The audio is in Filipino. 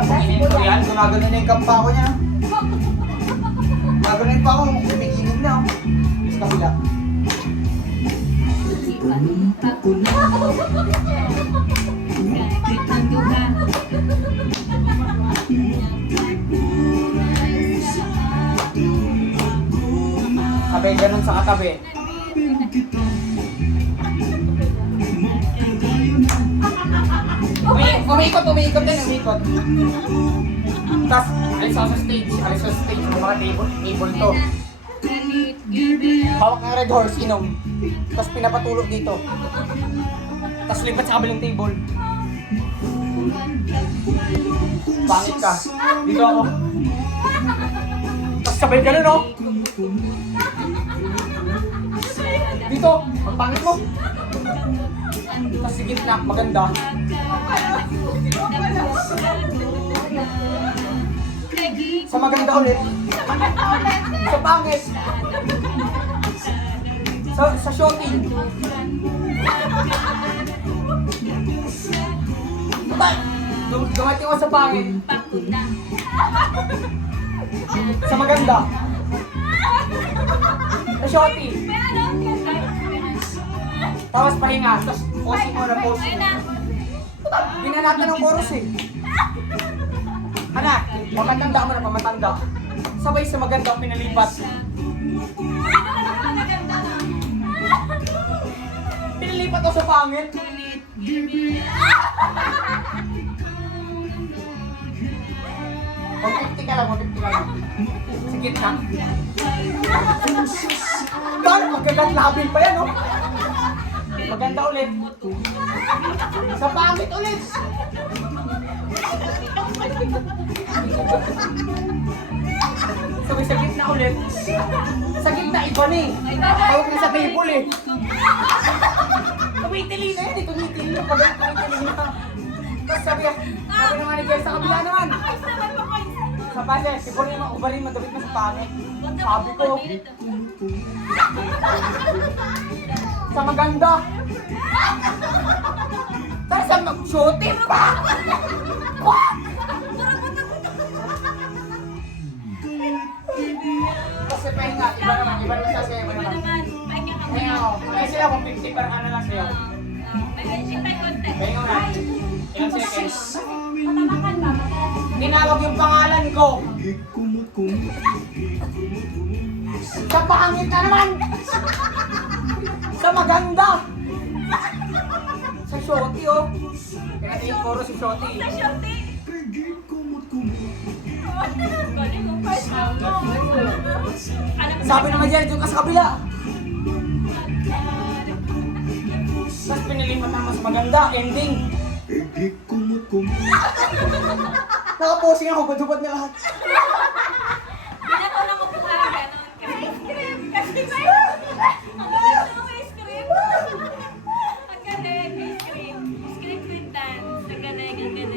Inin ko yan, gumagano na yung kampa ko niya. Gumagano pa ako, kumikinig na oh. Sa kabila. Sabi, ganun sa katabi. Umiikot din, umiikot. Tapos, alis ako sa stage, ng mga table to. Hawak ng red horse, inom. Tapos pinapatulog dito. Tapos lipat sa kabilang table. Pangit ka. Dito ako. Tapos sabay ka no? Dito, ang pangit mo. Tapos sa gitna, maganda. Sa maganda ulit. Sa pangit. Sa shooting. Dumating ako sa pangit. Sa maganda. Sa shooting. Tapos pahinga. Tapos posing mo na posing. Binanatan ng chorus eh. Anak, pamatanda mo na pamatanda. Sabay sa maganda pinalipat. Pinalipat ako sa pangit. Mag 50 ka lang, mag 50 ka lang. Sa gitna. Gano'n, magkagat-labin pa yan, oh. Maganda ulit. Sa pangit ulit. Sabay sa gitna ulit. Sa gitna iba na eh. Tawag na sa table eh. Tumitili na yan eh. Tumitili na. Tumitili na. Tapos sabi naman ni Jess, sa kabila naman. Sa base, si Ubarin madabit na sa pangit. Sabi ko. Sa maganda. Tapos sa mag-shooting pa. What? Kasi pahinga, iba naman siya sa'yo, iba naman. Pahinga ako. Kaya sila kung 50 parang ano lang sa'yo. Pahinga na. Ilang seconds? Tinawag yung pangalan ko. Sa pangit na naman! Sa maganda! Sa shorty oh. Kaya natin yung chorus si shorty. Sa shorty! Sabi naman dyan, doon ka sa kabila. Tapos pinilipat na mas maganda, ending. Nakaposing ako, hubad-hubad na lahat.